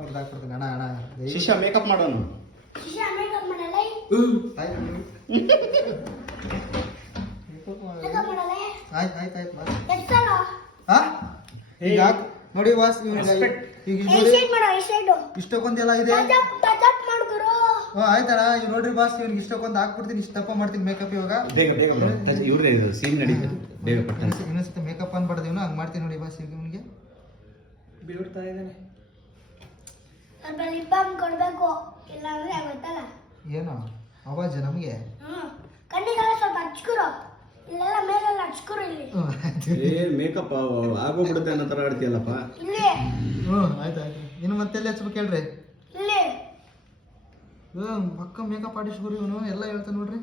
ಮುರ್ದು ಹಾಕ್ಬಿಡ್ತೀನಿ ಅಣ್ಣ ಅಣ್ಣ ಶಿಷ್ಯ ಮೇಕಪ್ ಮಾಡೋನು. ಆಯ್ತು ಆಯ್ತು ಆಯ್ತು ಹಾ ಈಗ ನೋಡಿ ವಾಸ್ ಈಗ ಇಷ್ಟಕ್ಕೊಂದೆಲ್ಲ ಇದೆ. ಆಯ್ತಣ್ಣ ಈಗ ನೋಡ್ರಿ ಬಾಸ್ ಇವ್ನಿಗೆ ಇಷ್ಟಕ್ಕೊಂದು ಹಾಕ್ಬಿಡ್ತೀನಿ, ಇಷ್ಟ ದಪ್ಪ ಮಾಡ್ತೀನಿ ಮೇಕಪ್. ಇವಾಗ ಬೇಗ ಬೇಗ ಇವ್ರದೇ ಸೀನ್ ನಡೀತದೆ, ಬೇಗ ಪಡ್ತಾನೆ. ಇನ್ನೊಂದ್ಸತಿ ಮೇಕಪ್ ಅನ್ಬಾರ್ದು ಇವನು, ಹಂಗೆ ಮಾಡ್ತೀನಿ ನೋಡಿ ಬಾಸ್. ಈಗ ಇವನಿಗೆ ಬೀಳ್ತಾ ಇದ್ದಾನೆ. ಏನು ಅವಾಜ್ ನಮಗೆ ಮೇಕಪ್ ಆಗೋಗ್ಬಿಡುತ್ತೆ ಅನ್ನೋ ತರ ಆಡ್ತೀಯಲ್ಲಪ್ಪ. ಆಯ್ತು ಆಯ್ತು. ಇನ್ನು ಮತ್ತೆಲ್ಲಿ ಹಚ್ಬೇಕು ಹೇಳ್ರಿ. ಪಕ್ಕ ಮೇಕಪ್ ಆರ್ಟಿಸ್ಟ್ ಗುರು ಇವನು, ಎಲ್ಲ ಹೇಳ್ತಾನೆ ನೋಡ್ರಿ.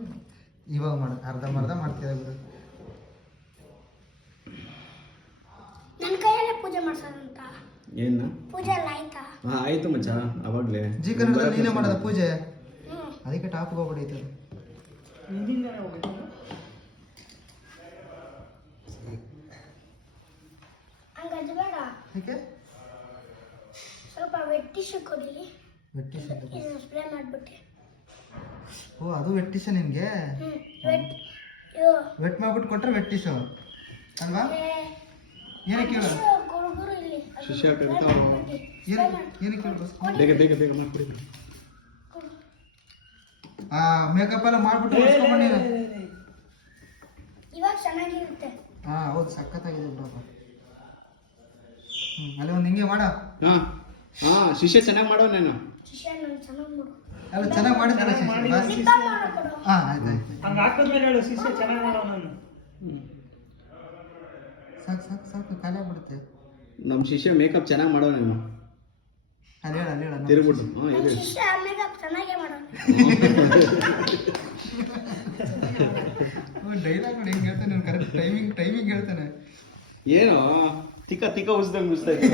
ಇವಾಗ ಮಾಡ ಅರ್ಧಂಬರ್ಧ ಮಾಡ್ತೀವಿ ಗುರು. ನನ್ನ ಕೈಯಲ್ಲೇ ಪೂಜೆ ಮಾಡ್ಸೋದಂತ. ಏನು ಪೂಜೆ ಎಲ್ಲ ಆಯ್ತಾ? ಆಯ್ತು ಮಚ್ಚ, ಅವಾಗ್ಲೇ ಜಿ ಕನ್ನಡದಲ್ಲಿ ನೀನೇ ಮಾಡೋದ ಪೂಜೆ, ಅದಕ್ಕೆ ಟಾಪ್ ಹೋಗ್ಬಿಡೈತೆ. ಹಂಗಾದ್ರೆ ಬೇಡ, ಯಾಕೆ ಸ್ವಲ್ಪ ವೆಟ್ ಟಿಶ್ಯೂ ಕೊಡಿ. ವೆಟ್ ಟಿಶ್ಯೂ ಸ್ಪ್ರೇ ಮಾಡ್ಬಿಟ್ಟೆ. ಓ ಅದು ವೆಟ್ ಟಿಶ್ಯೂ ನಿನ್ಗೆ? ವೆಟ್ ಮಾಡ್ಬಿಟ್ಟು ಕೊಟ್ರೆ ವೆಟ್ ಟಿಶ್ಯೂ ಅಲ್ವಾ? ಏನಕ್ಕೆ ಹೇಳು ಶಿಷ್ಯ ಏನಕ್ಕೆ ಹೇಳು? ಬೇಗ ಬೇಗ ಬೇಗ ಮಾಡ್ಬಿಡಿ. ಮೇಕಪ್ ಎಲ್ಲ ಮಾಡ್ಬಿಟ್ಟು ಹೊಡ್ಸ್ಕೊಂಬಂಡಿ. ಇವಾಗ ಚೆನ್ನಾಗಿರುತ್ತೆ. ಹೌದು ಸಖತ್ತಾಗಿದೆ ಬಿಡಪ್ಪ. ಅಲ್ಲಿ ಒಂದು ಹಿಂಗೆ ಮಾಡ. ಶಿಷ್ಯ ಚೆನ್ನಾಗಿ ಮಾಡೋ ನಾನು. ಶಿಷ್ಯ ನಾನು ಚೆನ್ನಾಗಿ ಮಾಡು. ಅಲ್ಲ ಚೆನ್ನಾಗಿ ಮಾಡಿದ್ರೆ ಆಯ್ತು ಆಯ್ತು. ಹಂಗ ಹಾಕಿದ್ಮೇಲೆ ಹೇಳು ಶಿಷ್ಯ ಚೆನ್ನಾಗಿ ಮಾಡೋ ನಾನು. ಸಾಕು ಸಾಕು ಸಾಕು, ಖಾಲಿ ಆಗ್ಬಿಡುತ್ತೆ. ನಮ್ಮ ಶಿಷ್ಯ ಮೇಕಪ್ ಚೆನ್ನಾಗಿ ಮಾಡೋ ನಾನು. ಅಲ್ಲಿ ಹೇಳ ಅಲ್ಲಿ ಹೇಳ ತಿರುಗ್ಬಿಟ್ಟು. ಶಿಷ್ಯ ಮೇಕಪ್ ಚೆನ್ನಾಗೇ ಮಾಡೋಣ. ಡೈಲಾಗ್ ನೋಡಿ ಹೆಂಗೆ ಹೇಳ್ತಾನೆ, ಕರೆಕ್ಟ್ ಟೈಮಿಂಗ್ ಹೇಳ್ತಾನೆ. ಏನೋ ತಿಕ್ಕ ತಿಕ್ಕ ಉಸ್ದಂಗೆ ಉಸ್ತಾ ಇತ್ತು.